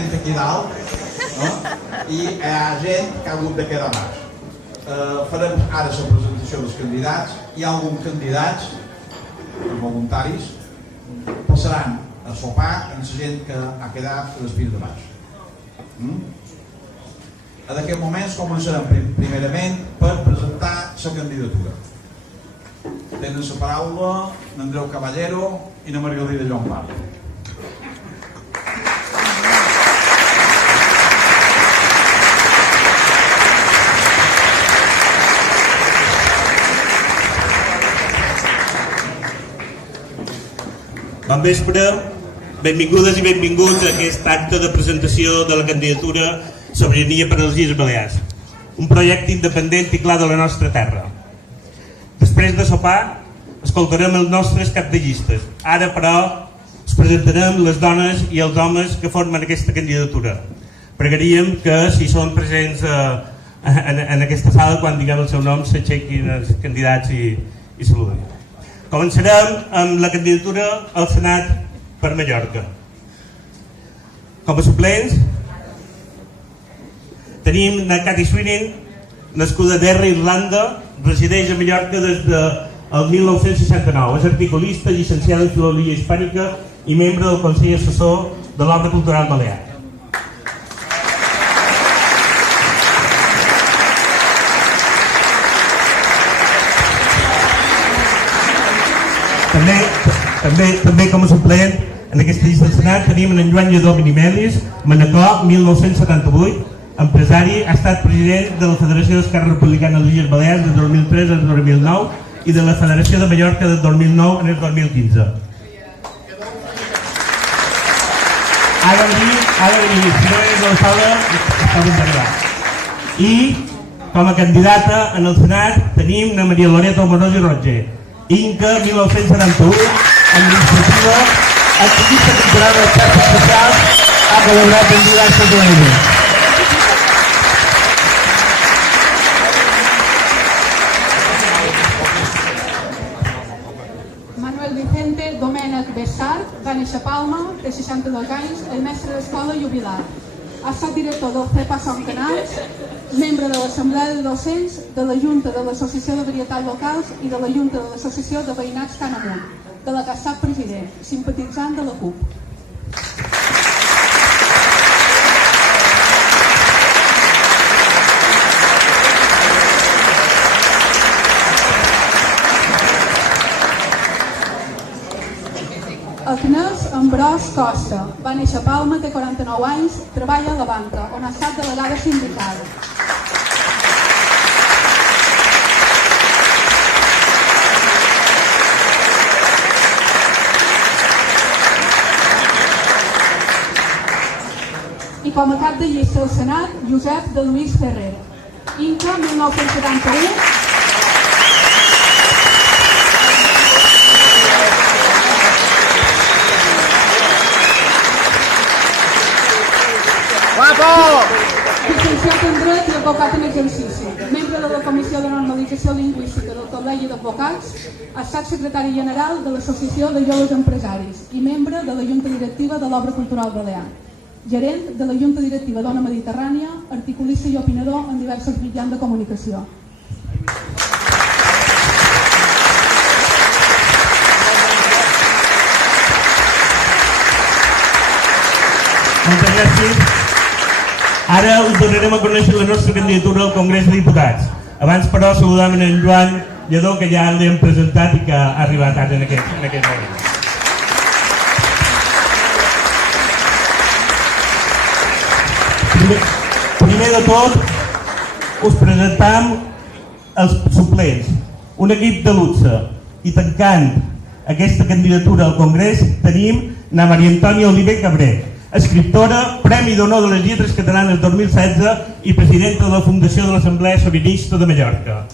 gent aquí dalt, no? I hi ha gent que ha hagut de quedar baix. Farem ara la presentació dels candidats. Hi ha alguns candidats, els voluntaris, passaran a sopar amb la gent que ha quedat a l'espir de baix. En aquests moments començarem primerament per presentar la candidatura. Tenen la paraula n'Andreu Caballero i na Margalida Llompart. Bon vespre, benvingudes i benvinguts a aquest acte de presentació de la candidatura Sobirania per a les Illes Balears, un projecte independent i clar de la nostra terra. Després de sopar, escoltarem els nostres caps de llistes. Ara, però, es presentarem les dones i els homes que formen aquesta candidatura. Pregaríem que, si són presents en aquesta sala, quan diguem el seu nom, s'aixequin els candidats i saludin. Començarem amb la candidatura al Senat per Mallorca. Com a suplents tenim na Cathy Sweeney, nascuda d'Erra, Irlanda, resideix a Mallorca des del 1969. És articulista, llicenciada en Filologia Hispànica i membre del Consell Assessor de l'Obra Cultural Balear. També com a suplent en aquesta llista del Senat tenim en Joan Lledó Benimelis, Manacor, 1978, empresari, ha estat president de la Federació d'Esquerra Republicana de les Illes Balears del 2003 al 2009 i de la Federació de Mallorca del 2009 al 2015. Ha de venir, si no és l'alçada, està ben d'arribar. I com a candidata en el Senat tenim na Maria Loreto Amorós i Roger, Inca, 1971, administrativa, activista cultural de les xarxes socials, ha col·laborat en diverses ONGs. Manuel Vicente Domènech Bessart va néixer a Palma, té 62 anys, és mestre d'escola jubilat. Ha estat director del CEPA Som Canals, membre de l'Assemblea de Docents, de la Junta de l'Associació de Varietats Locals i de la Junta de l'Associació de Veïnats Can Amunt, de la que ha estat president, simpatitzant de la CUP. Agnès Ambrós Costa va néixer a Palma, té 49 anys, treballa a la banca, on ha estat delegada sindical. I com a cap de llista del Senat, Josep de Luis Ferrer. Inca, 1971. Llicenciat en Dret i advocat en exercici, membre de la Comissió de Normalització Lingüística del Col·legi d'Advocats, ha estat secretari general de l'Associació de Joves Empresaris i membre de la Junta Directiva de l'Obra Cultural Balear, gerent de la Junta Directiva d'Ona Mediterrània, articulista i opinador en diversos mitjans de comunicació. Moltes gràcies. Ara us donarem a conèixer la nostra candidatura al Congrés de Diputats. Abans, però, saludem en Joan Lledó, que ja l'hem presentat i que ha arribat ara en aquest moment. Primer de tot, us presentam els suplents, un equip de luxe, i tancant aquesta candidatura al Congrés tenim na Maria Antònia Oliver Cabré, escriptora, Premi d'Honor de les Lletres Catalanes 2016 i presidenta de la Fundació de l'Assemblea Sobiranista de Mallorca.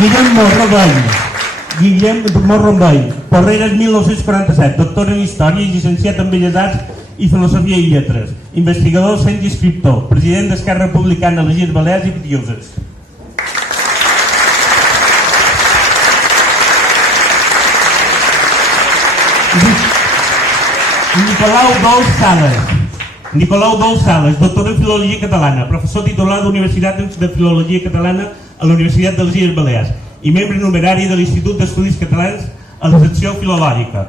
Guillem Morrombell, Porreres 1947, doctor en Història i llicenciat en Belles Arts i Filosofia i Lletres, investigador docent i escriptor, president d'Esquerra Republicana de les Illes Balears i Bitiuses. Nicolau Dous Sales, doctor en Filologia Catalana, professor titular d'Universitat de Filologia Catalana a la Universitat de les Illes Balears i membre numerari de l'Institut d'Estudis Catalans a la secció filològica.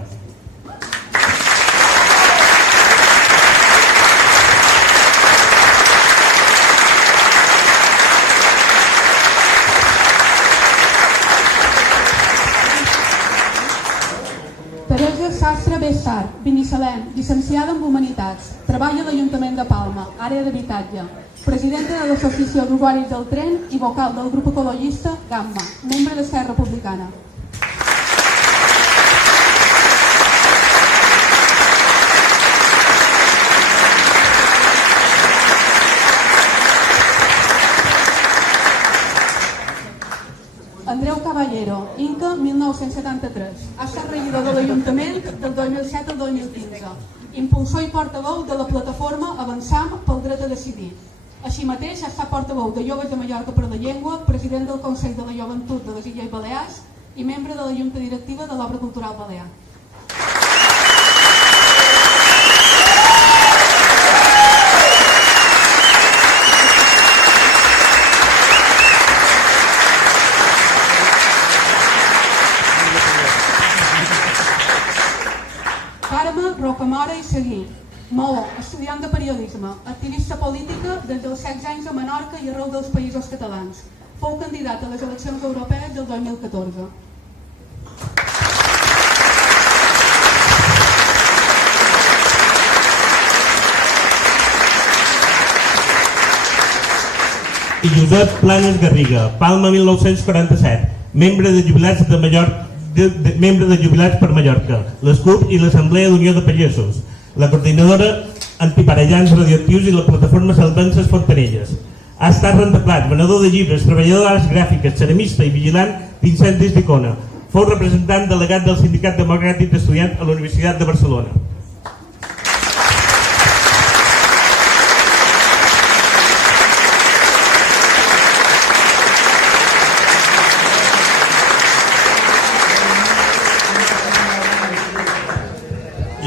Teresa Sastre Bessar, Binissalem, llicenciada en Humanitats, treballa a l'Ajuntament de Palma, àrea d'habitatge, presidenta de l'Associació d'Usuaris del Tren i vocal del grup ecologista Gamma, membre d'Esquerra Republicana. Andreu Caballero, Inca, 1973. Ha estat regidor de l'Ajuntament del 2007 al 2015. Impulsor i portaveu de la plataforma Avançam pel dret a decidir. Així mateix ha estat portaveu de Joves de Mallorca per la Llengua, president del Consell de la Joventut de les Illes Balears i membre de la Junta Directiva de l'Obra Cultural Balear. Rocamora i Seguí, Maó, estudiant de periodisme, activista política des dels 16 anys a Menorca i arreu dels països catalans. Fou candidat a les eleccions europees del 2014. I Josep Planes Garriga, Palma 1947, membre de Jubilats de Mallorca, membre de Jubilats per Mallorca, l'ESCUP i l'Assemblea d'Unió de Pagesos, la coordinadora antiparellans radioactius i la plataforma Salvences Fontanelles. Ha estat rentaplat, venedor de llibres, treballador d'arts gràfiques, ceramista i vigilant d'incendis d'Icona. Fou representant delegat del Sindicat Democràtic d'Estudiants a la Universitat de Barcelona.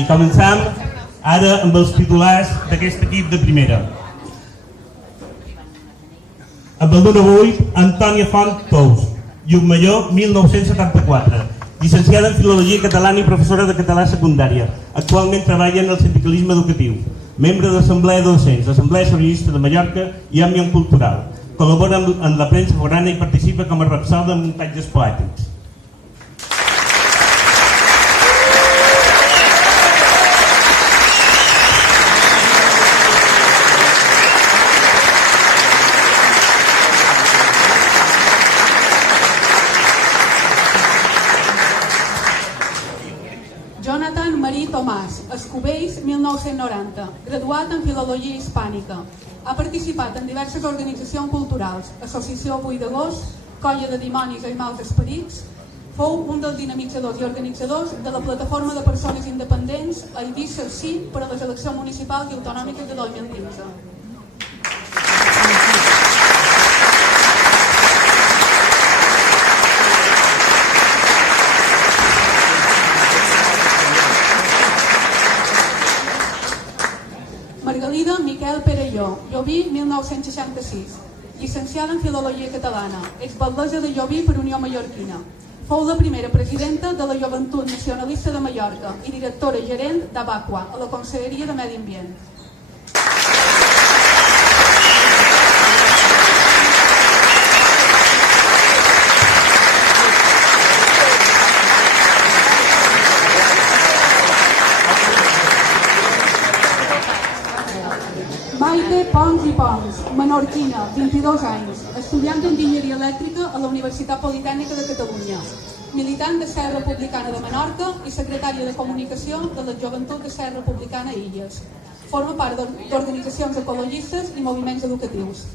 I començam ara amb els titulars d'aquest equip de primera. Amb el número 8, Antònia Font Tous, Llucmajor, 1974, llicenciada en Filologia Catalana i professora de català secundària. Actualment treballa en el sindicalisme educatiu, membre de l'Assemblea de Docents, l'Assemblea Sobiranista de Mallorca i Òmnium Cultural. Col·labora en la premsa forana i participa com a rapsol de muntatges poètics. Tomàs, Escubells, 1990, graduat en Filologia Hispànica. Ha participat en diverses organitzacions culturals, Associació 8 d'agost, Colla de Dimonis i Mals Esperits. Fou un dels dinamitzadors i organitzadors de la plataforma de persones independents a Eivissa Sí per a les eleccions municipals i autonòmiques de 2015. Margalida Miquel Perelló, Llobí, 1966, llicenciada en Filologia Catalana, exbatllessa de Llobí per Unió Mallorquina. Fou la primera presidenta de la Joventut Nacionalista de Mallorca i directora gerent d'Abaqua, a la Conselleria de Medi Ambient. Maite Pons i Pons, menorquina, 22 anys, estudiant d'enginyeria elèctrica a la Universitat Politècnica de Catalunya, militant d'Esquerra Republicana de Menorca i secretària de comunicació de la Joventut d'Esquerra Republicana a Illes. Forma part d'organitzacions ecologistes i moviments educatius.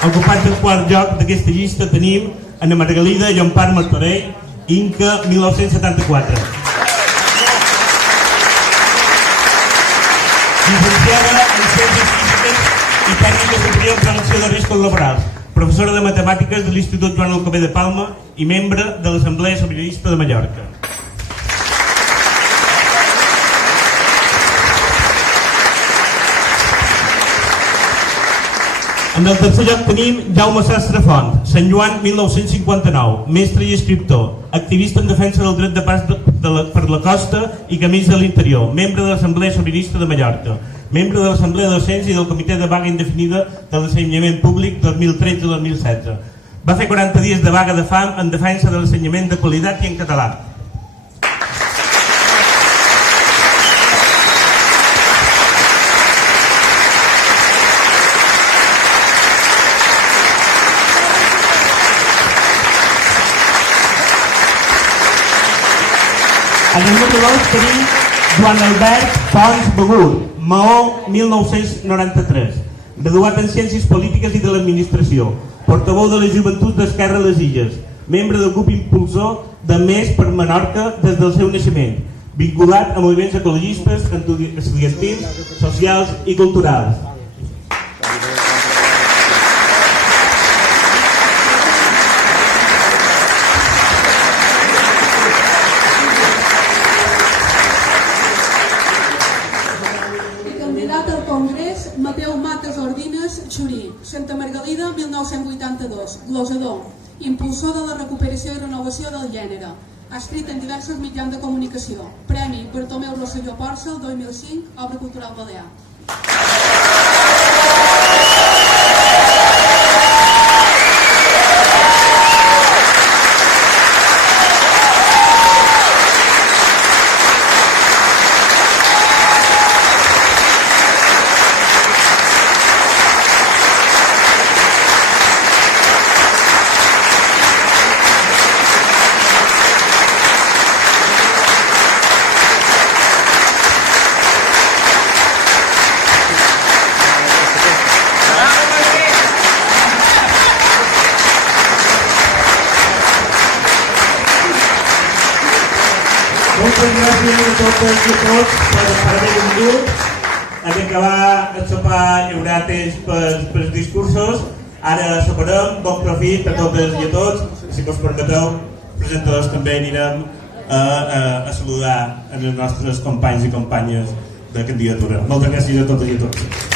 Ocupats el quart lloc d'aquesta llista tenim Ana Margalida Llompart Martorell, Inca, 1974. Llicenciada en Ciències Físiques Científiques i Tècnica Superior en Prevenció de Riscos Laborals, professora de Matemàtiques de l'Institut Joan Alcover de Palma i membre de l'Assemblea Sobiranista de Mallorca. En el tercer lloc tenim Jaume Sastre Font, Sant Joan 1959, mestre i escriptor, activista en defensa del dret de pas per la costa i camins de l'interior, membre de l'Assemblea Sobiranista de Mallorca, membre de l'Assemblea de Docents i del Comitè de Vaga Indefinida de l'Ensenyament Públic 2013-2016. Va fer 40 dies de vaga de fam en defensa de l'ensenyament de qualitat i en català. En el número 2 tenim Joan Albert Pons Begur, Maó 1993, graduat en Ciències Polítiques i de l'Administració, portaveu de la Joventut d'Esquerra a les Illes, membre del grup impulsor de Més per Menorca des del seu naixement, vinculat a moviments ecologistes, estudiantils, socials i culturals. Mateu Mates Ordines Xurí, Santa Margalida, 1982, glosador, impulsor de la recuperació i renovació del gènere. Ha escrit en diversos mitjans de comunicació. Premi Bartomeu Rosselló Porcel, 2005, Obra Cultural Balear. Moltes gràcies a totes i a tots per haver vingut. Hem d'acabar el sopar, hi haurà temps per discursos. Ara soparem, bon profit a totes i a tots. Si us permeteu, presentadors també anirem a saludar els nostres companys i companyes de candidatura. Moltes gràcies a totes i a tots.